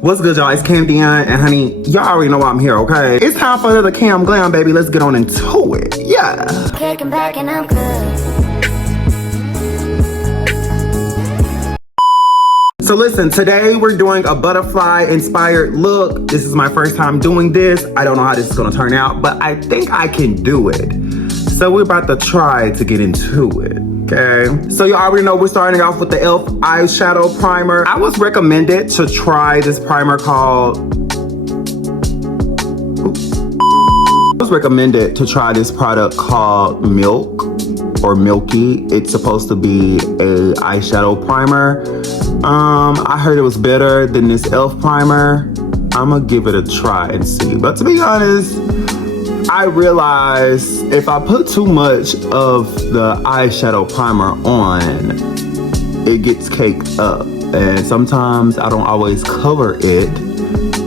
What's good, y'all? It's Cam.Deion, and honey, y'all already know why I'm here, okay? It's time for another Cam Glam, baby. Let's get on into it. Yeah. Kicking back and I'm good. So listen, today we're doing a butterfly-inspired look. This is my first time doing this. I don't know how this is gonna turn out, but I think I can do it. So we're about to try to get into it. Okay, so you already know we're starting off with the E.L.F. eyeshadow primer. I was recommended to try this primer called... I was recommended to try this product called Milk or Milky. It's supposed to be a eyeshadow primer. I heard it was better than this E.L.F. primer. I'm gonna give it a try and see. But to be honest, I realized if I put too much of the eyeshadow primer on, it gets caked up. And sometimes I don't always cover it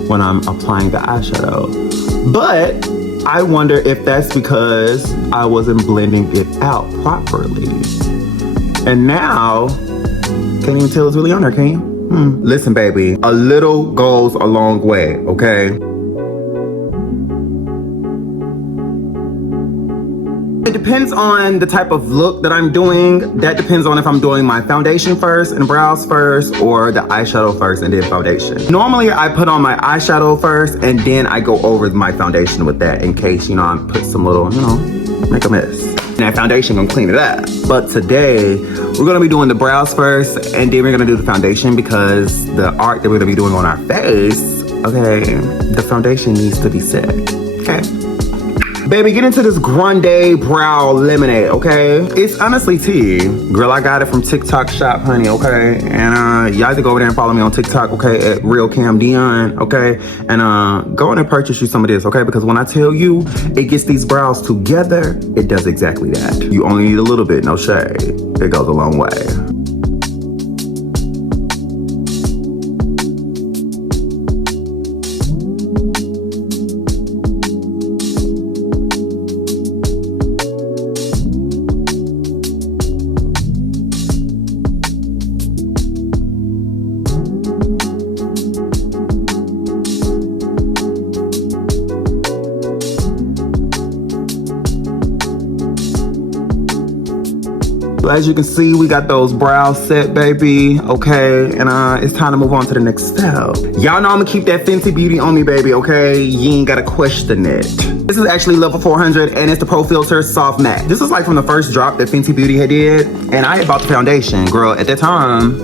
when I'm applying the eyeshadow. But I wonder if that's because I wasn't blending it out properly. And now, can't even tell it's really on there, can you? Listen, baby, a little goes a long way, okay? It depends on the type of look that I'm doing. That depends on if I'm doing my foundation first and brows first, or the eyeshadow first and then foundation. Normally I put on my eyeshadow first and then I go over my foundation with that in case, you know, I put some little, you know, make a mess. And that foundation gonna clean it up. But today we're gonna be doing the brows first and then we're gonna do the foundation because the art that we're gonna be doing on our face, okay, the foundation needs to be set, okay? Baby, get into this GrandeBROW Laminate, okay? It's honestly tea. Girl, I got it from TikTok shop, honey, okay? And y'all can go over there and follow me on TikTok, okay? At Real Cam.Deion, okay? And go in and purchase you some of this, okay? Because when I tell you it gets these brows together, it does exactly that. You only need a little bit, no shade. It goes a long way. As you can see, we got those brows set, baby, okay? And it's time to move on to the next step. Y'all know I'm gonna keep that Fenty beauty on me, baby, okay? You ain't gotta question it. This is actually level 400 and it's the Pro Filtr Soft Matte. This is like from the first drop that Fenty Beauty had did. And I had bought the foundation, girl. At that time,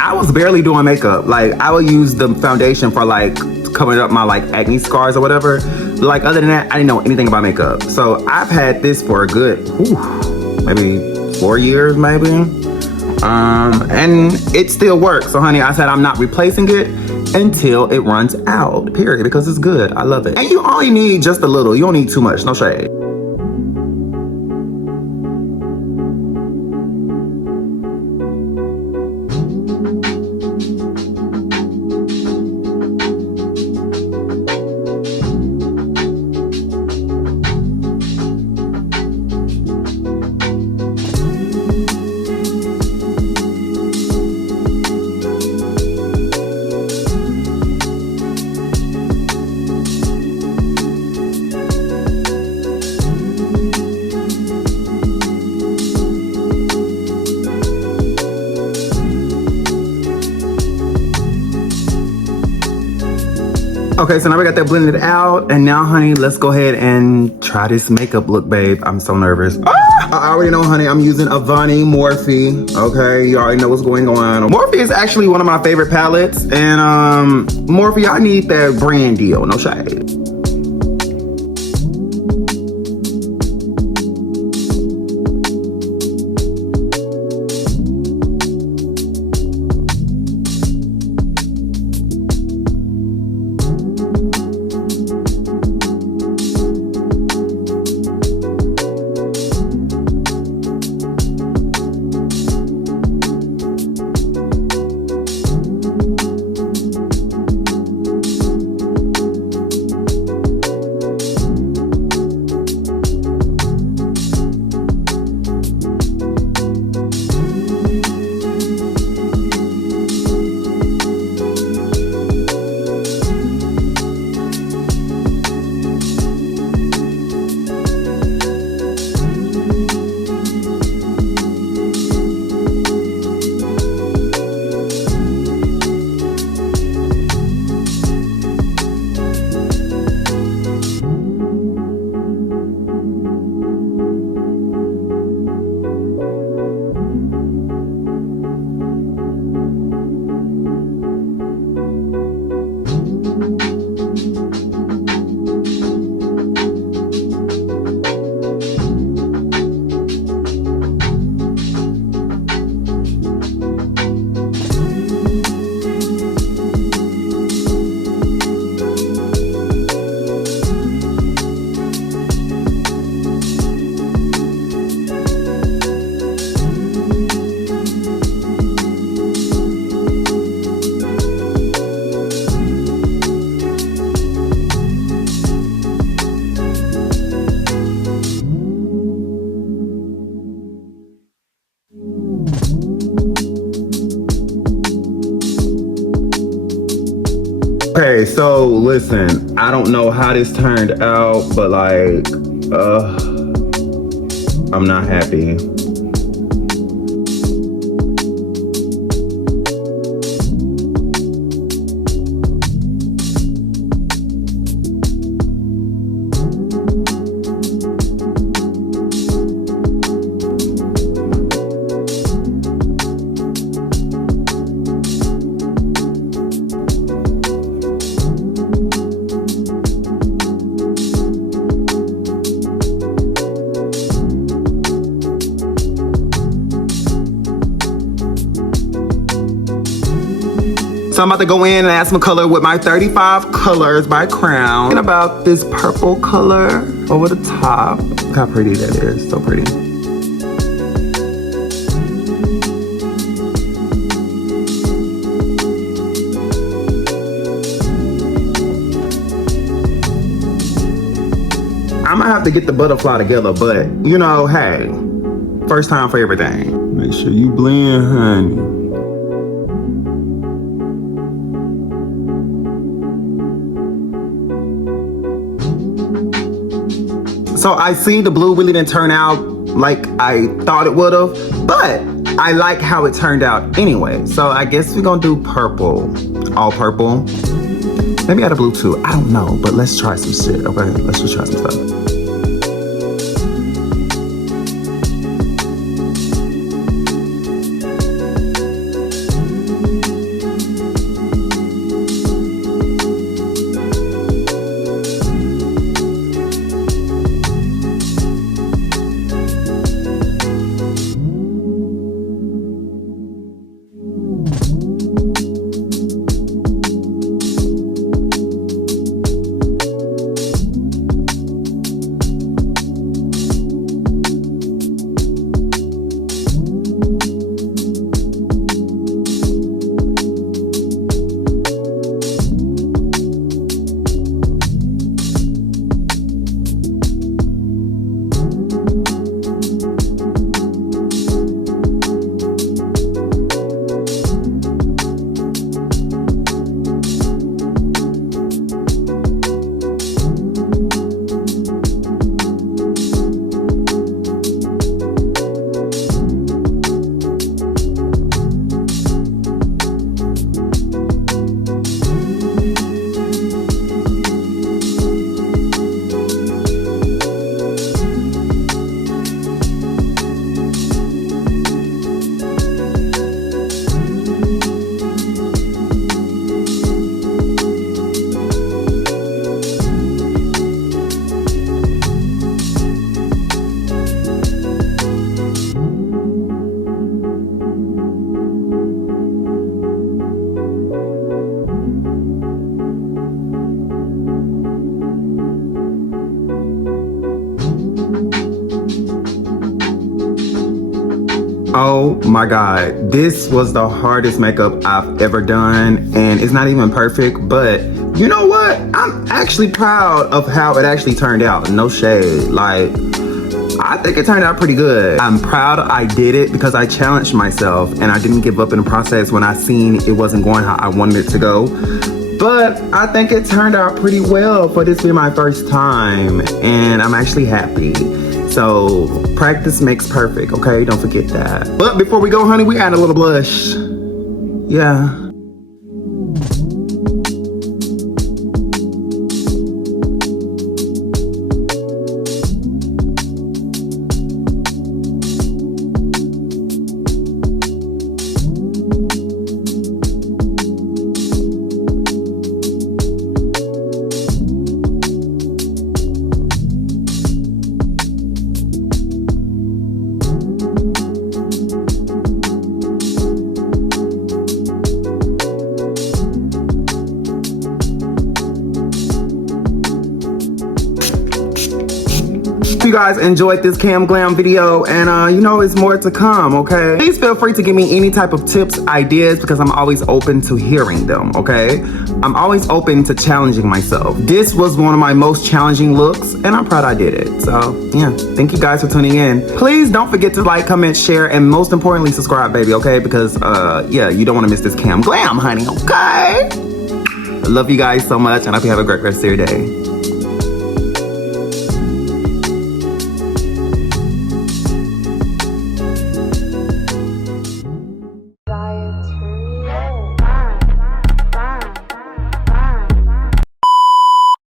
I was barely doing makeup. Like, I would use the foundation for like covering up my like acne scars or whatever. Like, other than that, I didn't know anything about makeup. So I've had this for a good, maybe 4 years, maybe. And it still works. So honey, I said I'm not replacing it until it runs out, period, because it's good. I love it. And you only need just a little. You don't need too much, no shade. Okay, so now we got that blended out, and now, honey, let's go ahead and try this makeup look, babe. I'm so nervous. I already know, honey, I'm using Avanni Moprhie. Okay, you already know what's going on. Moprhie is actually one of my favorite palettes, and Moprhie, I need that brand deal, no shade. Okay, so listen, I don't know how this turned out, but like, I'm not happy. So I'm about to go in and add some color with my 35 Colors by Crown. Thinking about this purple color over the top. Look how pretty that is, so pretty. I'm gonna have to get the butterfly together, but you know, hey, first time for everything. Make sure you blend, honey. So I see the blue really didn't turn out like I thought it would have, but I like how it turned out anyway. So I guess we're gonna do purple, all purple. Maybe add a blue too, I don't know, but let's try some shit, okay? Let's just try some stuff. Oh my God, this was the hardest makeup I've ever done, and it's not even perfect, but you know what? I'm actually proud of how it actually turned out. No shade, like, I think it turned out pretty good. I'm proud I did it because I challenged myself and I didn't give up in the process when I seen it wasn't going how I wanted it to go. But I think it turned out pretty well for this being my first time, and I'm actually happy. So practice makes perfect, okay? Don't forget that. But before we go, honey, we add a little blush. Yeah. You guys enjoyed this Cam Glam video, and you know, it's more to come, okay? Please feel free to give me any type of tips, ideas, because I'm always open to hearing them, okay? I'm always open to challenging myself. This was one of my most challenging looks, and I'm proud I did it. So yeah, thank you guys for tuning in. Please don't forget to like, comment, share, and most importantly, subscribe, baby, okay? Because yeah, you don't want to miss this Cam Glam, honey, okay? Love you guys so much, and I hope you have a great rest of your day.